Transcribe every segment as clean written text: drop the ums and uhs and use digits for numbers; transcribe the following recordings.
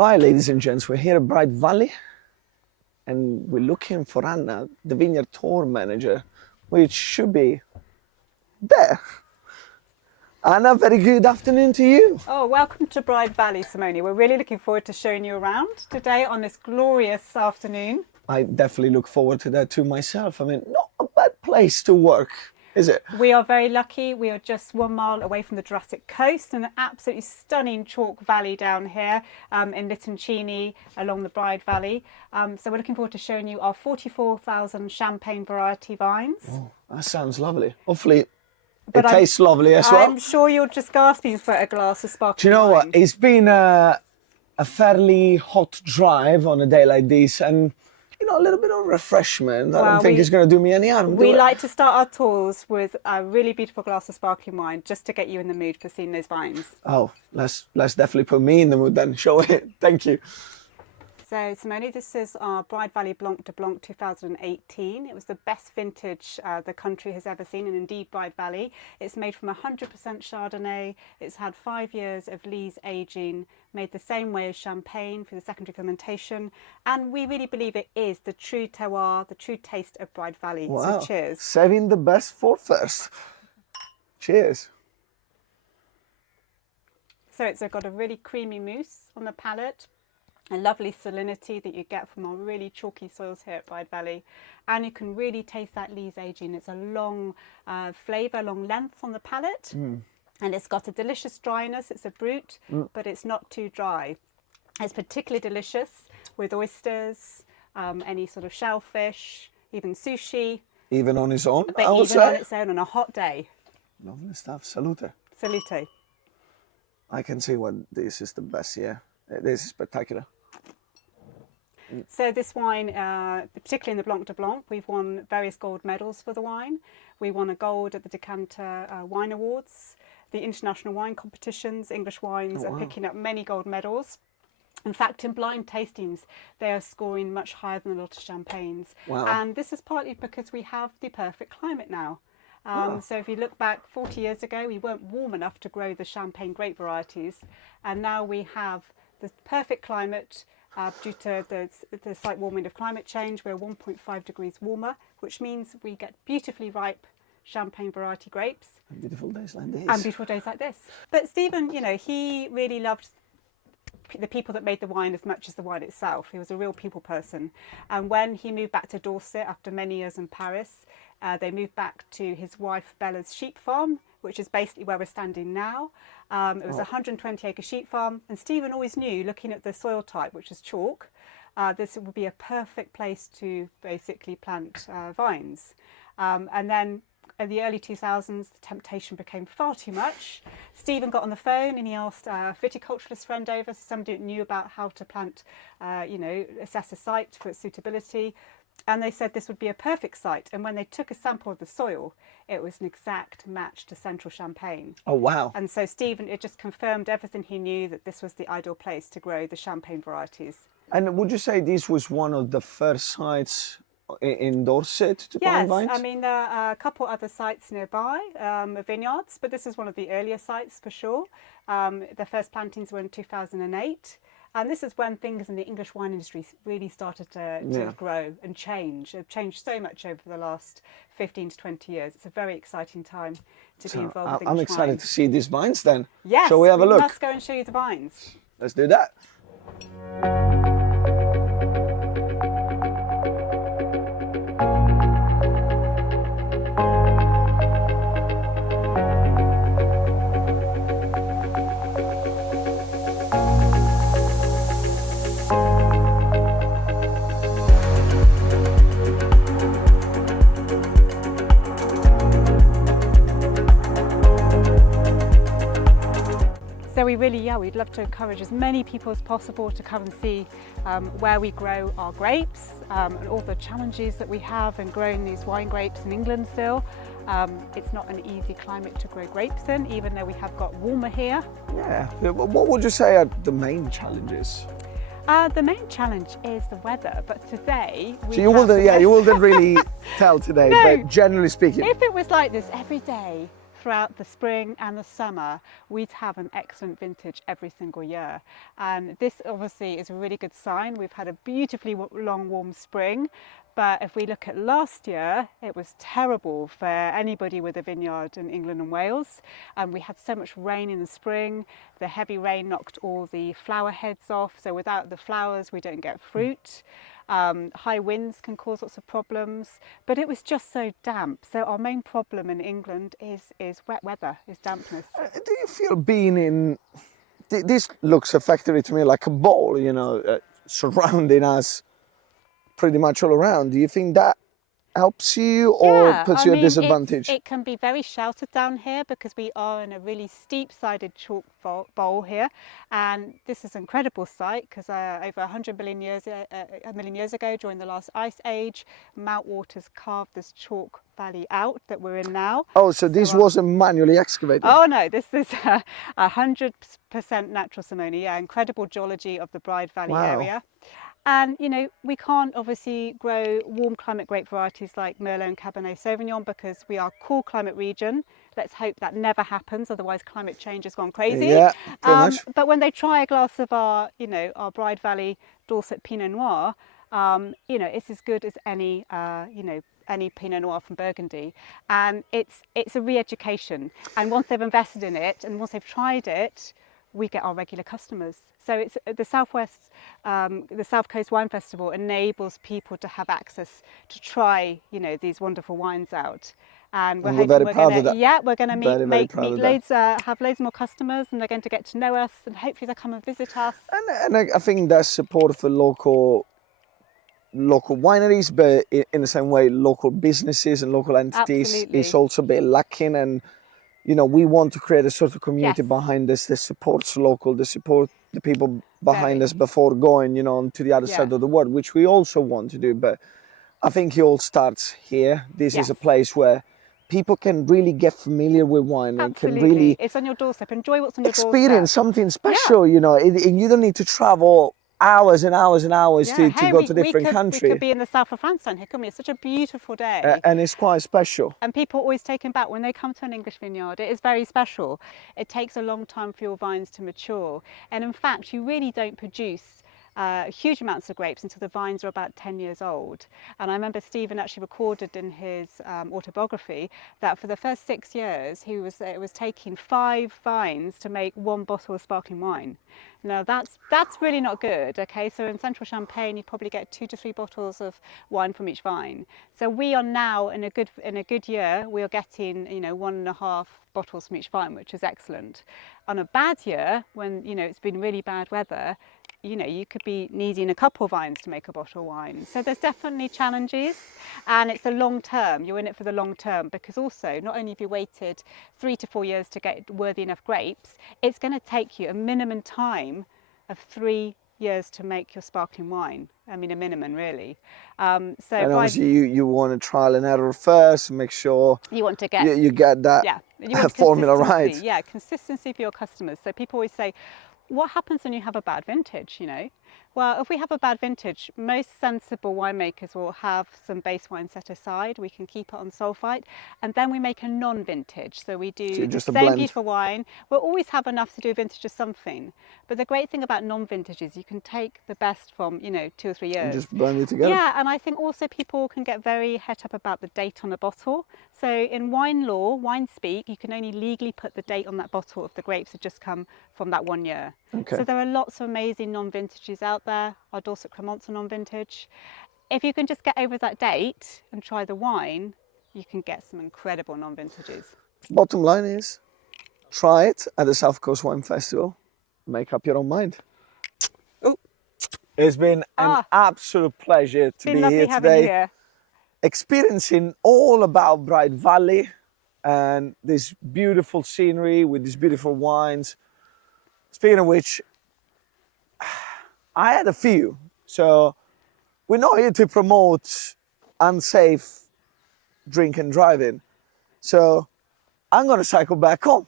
Right, ladies and gents, we're here at Bride Valley and we're looking for Anna, the vineyard tour manager, which should be there. Anna, very good afternoon to you. Oh, welcome to Bride Valley, Simone. We're really looking forward to showing you around today on this glorious afternoon. I definitely look forward to that too myself. I mean, not a bad place to work, is it? We are very lucky. We are just 1 mile away from the Dorset coast and an absolutely stunning chalk valley down here in Littoncini along the Bride Valley. So we're looking forward to showing you our 44,000 champagne variety vines. Oh, that sounds lovely. Hopefully it tastes lovely as well. I'm sure you're just gasping for a glass of sparkling Do you know wine. what? It's been a fairly hot drive on a day like this, and you know, a little bit of refreshment. I don't think it's going to do me any harm. We like to start our tours with a really beautiful glass of sparkling wine just to get you in the mood for seeing those vines. Oh, let's definitely put me in the mood then. Show it. Thank you. So Simone, this is our Bride Valley Blanc de Blanc 2018. It was the best vintage the country has ever seen, and indeed Bride Valley. It's made from 100% Chardonnay. It's had 5 years of lees aging, made the same way as champagne for the secondary fermentation. And we really believe it is the true terroir, the true taste of Bride Valley. Wow. So cheers. Saving the best for first. Cheers. So it's got a really creamy mousse on the palate. A lovely salinity that you get from our really chalky soils here at Bride Valley. And you can really taste that lees aging. It's a long flavour, long length on the palate. And it's got a delicious dryness. It's a brut, but it's not too dry. It's particularly delicious with oysters, any sort of shellfish, even sushi. Even on its own, But I would even say. on its own on a hot day. Lovely stuff. Salute. Salute. I can see what this is the best, yeah. This is spectacular. So this wine, particularly in the Blanc de Blanc, we've won various gold medals for the wine. We won a gold at the Decanter Wine Awards, the international wine competitions. English wines are picking up many gold medals. In fact, in blind tastings, they are scoring much higher than a lot of champagnes. Wow. And this is partly because we have the perfect climate now. So if you look back 40 years ago, we weren't warm enough to grow the champagne grape varieties. And now we have the perfect climate. Due to the slight warming of climate change, we're 1.5 degrees warmer, which means we get beautifully ripe champagne variety grapes. And beautiful days like this. And beautiful days like this. But Steven, you know, he really loved the people that made the wine as much as the wine itself. He was a real people person. And when he moved back to Dorset after many years in Paris, they moved back to his wife Bella's sheep farm, which is basically where we're standing now. It was a 120-acre sheep farm, and Steven always knew, looking at the soil type, which is chalk, this would be a perfect place to basically plant vines. And then in the early 2000s, the temptation became far too much. Steven got on the phone and he asked a viticulturalist friend over, so somebody that knew about how to plant, assess a site for its suitability. And they said this would be a perfect site. And when they took a sample of the soil, it was an exact match to Central Champagne. Oh, wow. And so Steven, it just confirmed everything he knew, that this was the ideal place to grow the champagne varieties. And would you say this was one of the first sites in Dorset to plant vines? Yes, I mean, there are a couple other sites nearby, vineyards, but this is one of the earlier sites for sure. The first plantings were in 2008. And this is when things in the English wine industry really started to grow and change. They've changed so much over the last 15 to 20 years. It's a very exciting time to be involved with English I'm excited wine. to see these vines then. Yes, Shall we have a look? We must go and show you the vines. Let's do that. So we'd love to encourage as many people as possible to come and see where we grow our grapes and all the challenges that we have in growing these wine grapes in England still. It's not an easy climate to grow grapes in, even though we have got warmer here. Yeah. What would you say are the main challenges? The main challenge is the weather, but today we So you wouldn't really tell today, No. but generally speaking. If it was like this every day throughout the spring and the summer, we'd have an excellent vintage every single year. And this obviously is a really good sign. We've had a beautifully long, warm spring. But if we look at last year, it was terrible for anybody with a vineyard in England and Wales. And we had so much rain in the spring. The heavy rain knocked all the flower heads off. So without the flowers, we don't get fruit. High winds can cause lots of problems, but it was just so damp. So our main problem in England is wet weather, is dampness. Do you feel being in, this looks effectively to me like a bowl, you know, surrounding us pretty much all around. Do you think that helps you or puts you at disadvantage? It can be very sheltered down here because we are in a really steep-sided chalk bowl here, and this is an incredible site because over 100 million years, a million years ago, during the last ice age, meltwaters carved this chalk valley out that we're in now. Oh, so this wasn't manually excavated? Oh no, this is 100% natural simony. Yeah, incredible geology of the Bride Valley area. And, you know, we can't obviously grow warm climate grape varieties like Merlot and Cabernet Sauvignon because we are a cool climate region. Let's hope that never happens, otherwise climate change has gone crazy. Yeah, pretty much. But when they try a glass of our, you know, our Bride Valley Dorset Pinot Noir, you know, it's as good as any, you know, any Pinot Noir from Burgundy. And it's a re-education. And once they've invested in it and once they've tried it, we get our regular customers. So it's the South Coast Wine Festival enables people to have access to try, you know, these wonderful wines out. And we're hoping we're going to, yeah, we're going to have loads more customers, and they're going to get to know us, and hopefully they'll come and visit us. And I think that's support for local wineries, but in the same way, local businesses and local entities is also a bit lacking. And you know, we want to create a sort of community behind us that supports local, that support the people behind us before going, you know, to the other side of the world, which we also want to do. But I think it all starts here. This is a place where people can really get familiar with wine and can really... It's on your doorstep. Enjoy what's on your doorstep. Experience something special, you know, and you don't need to travel hours and hours and hours to go to different countries. We could be in the south of France down here, couldn't we? It's such a beautiful day. And it's quite special. And people always taken back when they come to an English vineyard. It is very special. It takes a long time for your vines to mature. And in fact, you really don't produce huge amounts of grapes until the vines are about 10 years old. And I remember Steven actually recorded in his autobiography that for the first 6 years, it was taking 5 vines to make 1 bottle of sparkling wine. Now that's really not good, okay? So in central Champagne, you probably get 2 to 3 bottles of wine from each vine. So we are now in a good year, we are getting, you know, 1.5 bottles from each vine, which is excellent. On a bad year, when, you know, it's been really bad weather, you know, you could be needing a couple of vines to make a bottle of wine. So there's definitely challenges, and it's a long term. You're in it for the long term, because also not only have you waited 3 to 4 years to get worthy enough grapes, it's going to take you a minimum time of 3 years to make your sparkling wine. I mean, a minimum, really. So and obviously you want to trial and error first and make sure you want to get you get that formula right. Yeah, consistency for your customers. So people always say, what happens when you have a bad vintage, you know? Well, if we have a bad vintage, most sensible winemakers will have some base wine set aside. We can keep it on sulfite, and then we make a non-vintage. So we do the same beautiful wine. We'll always have enough to do a vintage of something. But the great thing about non-vintage is you can take the best from, you know, 2 or 3 years. And just blend it together. Yeah, and I think also people can get very het up about the date on a bottle. So in wine law, wine speak, you can only legally put the date on that bottle if the grapes have just come from that 1 year. Okay. So there are lots of amazing non-vintages out there. Our Dorset Cremont's a non-vintage. If you can just get over that date and try the wine, you can get some incredible non-vintages. Bottom line is, try it at the South Coast Wine Festival. Make up your own mind. Ooh. It's been an absolute pleasure to be here today. Experiencing all about Bride Valley and this beautiful scenery with these beautiful wines. Speaking of which, I had a few. So we're not here to promote unsafe drink and driving. So I'm going to cycle back home.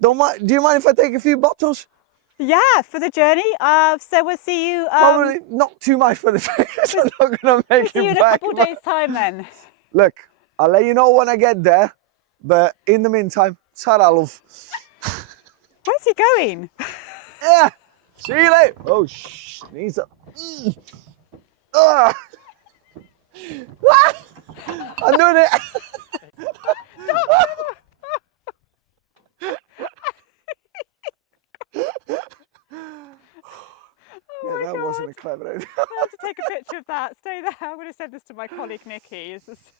Do you mind if I take a few bottles? Yeah, for the journey. So we'll see you. Probably not too much for the journey. I'm not going to make it back. See you in a couple of days' time then. Look, I'll let you know when I get there. But in the meantime, ta-ra, love. Where's he going? Yeah. See you later. Oh, sneeze up. Ah. I'm doing it. Oh my that God. wasn't a clever idea. I have to take a picture of that. Stay there. I'm going to send this to my colleague Nikki. It's just